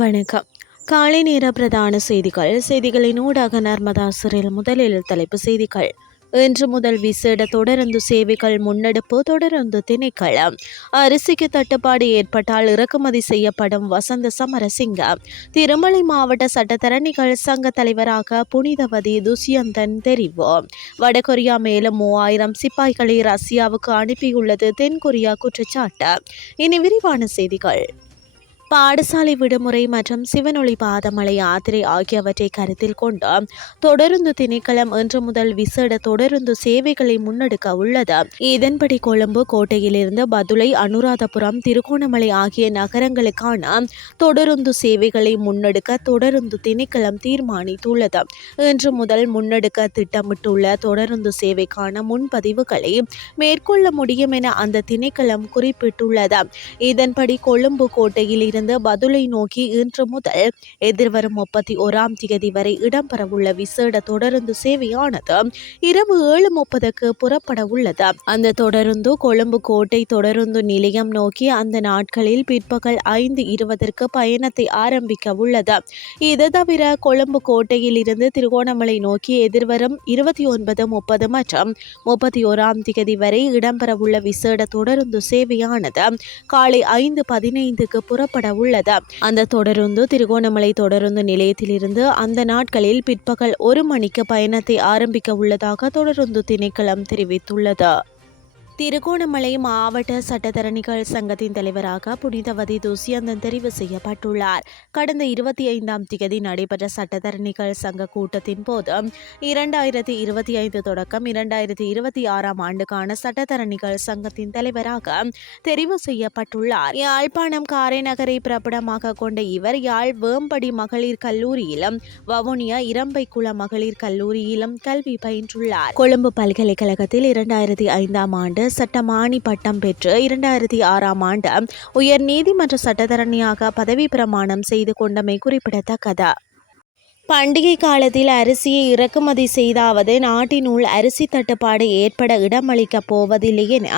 வணக்கம். காலை நேர பிரதான செய்திகள். செய்திகளின் ஊடாக நர்மதாசரில் முதலில் தலைப்பு செய்திகள். இன்று முதல் விசேட தொடருந்து சேவைகள் முன்னெடுப்பு தொடருந்து திணைக்களம். அரிசிக்கு தட்டுப்பாடு ஏற்பட்டால் இறக்குமதி செய்யப்படும் வசந்த சமரசிங்க திருமலை மாவட்ட சட்டத்தரணிகள் சங்க தலைவராக புனிதவதி துஷ்யந்தன் தெரிவு. வடகொரியா மேலும் மூவாயிரம் சிப்பாய்களை ரஷ்யாவுக்கு அனுப்பியுள்ளது தென்கொரியா குற்றச்சாட்டு. இனி விரிவான செய்திகள். பாடசாலை விடுமுறை மற்றும் சிவனொளி பாதமலை யாத்திரை ஆகியவற்றை கருத்தில் கொண்டு தொடருந்து திணைக்களம் இன்று முதல் விசேட தொடருந்து சேவைகளை முன்னெடுக்க உள்ளது. இதன்படி கொழும்பு கோட்டையிலிருந்து பதுளை அனுராதபுரம் திருகோணமலை ஆகிய நகரங்களுக்கான தொடருந்து சேவைகளை முன்னெடுக்க தொடருந்து திணைக்களம் தீர்மானித்துள்ளது. இன்று முதல் முன்னெடுக்க திட்டமிட்டுள்ள தொடருந்து சேவைக்கான முன்பதிவுகளை மேற்கொள்ள முடியும் என அந்த திணைக்களம் குறிப்பிட்டுள்ளது. இதன்படி கொழும்பு கோட்டையில் இருந்து பதுளை நோக்கி இன்று முதல் எதிர்வரும் முப்பத்தி ஓராம் தேதி வரை இடம்பெறவுள்ள விசேட தொடருந்து சேவையானது இரவு ஏழு முப்பதுக்கு புறப்பட உள்ளது. அந்த தொடருந்து கொழும்பு கோட்டை தொடருந்து நிலையம் நோக்கி அந்த நாட்களில் பிற்பகல் ஐந்து இருபதற்கு பயணத்தை ஆரம்பிக்க உள்ளது. இது தவிர கொழும்பு கோட்டையில் இருந்து திருகோணமலை நோக்கி எதிர்வரும் இருபத்தி ஒன்பது முப்பது மற்றும் முப்பத்தி ஓராம் தேதி வரை இடம்பெறவுள்ள விசேட தொடருந்து சேவையானது காலை ஐந்து பதினைந்துக்கு புறப்பட உள்ளது. அந்த தொடருந்து திருகோணமலை தொடருந்து நிலையத்திலிருந்து அந்த நாட்களில் பிற்பகல் ஒரு மணிக்கு பயணத்தை ஆரம்பிக்க உள்ளதாக தொடருந்து திணைக்களம் தெரிவித்துள்ளது. திருகோணமலை மாவட்ட சட்டத்தரணிகள் சங்கத்தின் தலைவராக புனிதவதி துசியந்தன் தெரிவு செய்யப்பட்டுள்ளார். கடந்த இருபத்தி ஐந்தாம் தேதி நடைபெற்ற சட்டத்தரணிகள் சங்க கூட்டத்தின் போது இரண்டாயிரத்தி இருபத்தி ஐந்து தொடக்கம் இரண்டாயிரத்தி இருபத்தி ஆறாம் ஆண்டுக்கான சட்டத்தரணிகள் சங்கத்தின் தலைவராக தெரிவு செய்யப்பட்டுள்ளார். யாழ்ப்பாணம் காரைநகரை பிறப்பிடமாக கொண்ட இவர் யாழ் வேம்படி மகளிர் கல்லூரியிலும் வவுனியா இரம்பைக்குள மகளிர் கல்லூரியிலும் கல்வி பயின்றுள்ளார். கொழும்பு பல்கலைக்கழகத்தில் இரண்டாயிரத்தி ஐந்தாம் ஆண்டு சட்டமானி பட்டம் பெற்று இரண்டாயிரத்தி ஆறாம் ஆண்டு உயர் நீதிமன்ற சட்டத்தரணியாக பதவி பிரமாணம் செய்து கொண்டமை குறிப்பிடத்தக்கது? பண்டிகை காலத்தில் அரிசியை இறக்குமதி செய்தாவது நாட்டினுள் அரிசி தட்டுப்பாடு ஏற்பட இடமளிக்கப் போவதில்லை என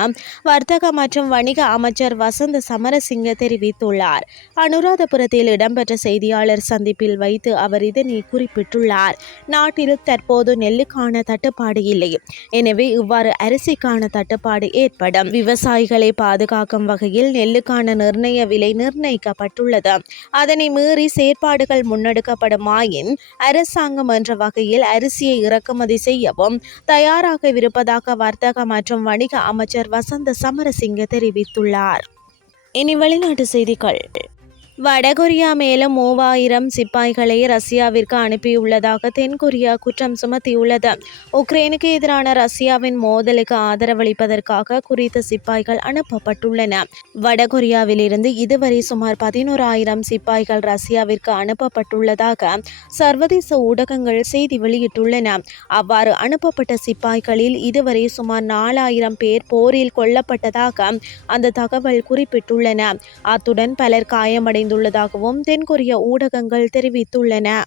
வர்த்தக மற்றும் வணிக அமைச்சர் வசந்த சமரசிங்க தெரிவித்துள்ளார். அனுராதபுரத்தில் இடம்பெற்ற செய்தியாளர் சந்திப்பில் வைத்து அவர் இதனை குறிப்பிட்டுள்ளார். நாட்டில் தற்போது நெல்லுக்கான தட்டுப்பாடு இல்லை. எனவே இவ்வாறு அரிசிக்கான தட்டுப்பாடு ஏற்படும். விவசாயிகளை பாதுகாக்கும் வகையில் நெல்லுக்கான நிர்ணய விலை நிர்ணயிக்கப்பட்டுள்ளது. அதனை மீறி செயற்பாடுகள் முன்னெடுக்கப்படுமாயின் அரசாங்கம் என்ற வகையில் அரிசியை இறக்குமதி செய்யவும் தயாராக இருப்பதாக வர்த்தக மற்றும் வணிக அமைச்சர் வசந்த சமரசிங்க தெரிவித்துள்ளார். இனி வெளிநாட்டு செய்திகள். வடகொரியா மேலும் மூவாயிரம் சிப்பாய்களை ரஷ்யாவிற்கு அனுப்பியுள்ளதாக தென்கொரியா குற்றம் சுமத்தியுள்ளது. உக்ரைனுக்கு எதிரான ரஷ்யாவின் மோதலுக்கு ஆதரவளிப்பதற்காக குறித்த சிப்பாய்கள் அனுப்பப்பட்டுள்ளன. வடகொரியாவிலிருந்து இதுவரை சுமார் பதினோராயிரம் சிப்பாய்கள் ரஷ்யாவிற்கு அனுப்பப்பட்டுள்ளதாக சர்வதேச ஊடகங்கள் செய்தி வெளியிட்டுள்ளன. அவ்வாறு அனுப்பப்பட்ட சிப்பாய்களில் இதுவரை சுமார் நாலாயிரம் பேர் போரில் கொல்லப்பட்டதாக அந்த தகவல் குறிப்பிட்டுள்ளன. அத்துடன் பலர் காயமடை அடைந்துள்ளதாகவும் தென்கொரிய ஊடகங்கள் தெரிவித்துள்ளன.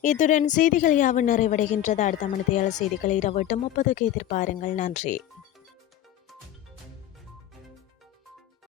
இத்துடன் செய்திகள் யாவும் நிறைவடைகின்றது. அடுத்த மணித்தையாளர் செய்திகளை இரவு எட்டு முப்பதுக்கு எதிர்பாருங்கள். நன்றி.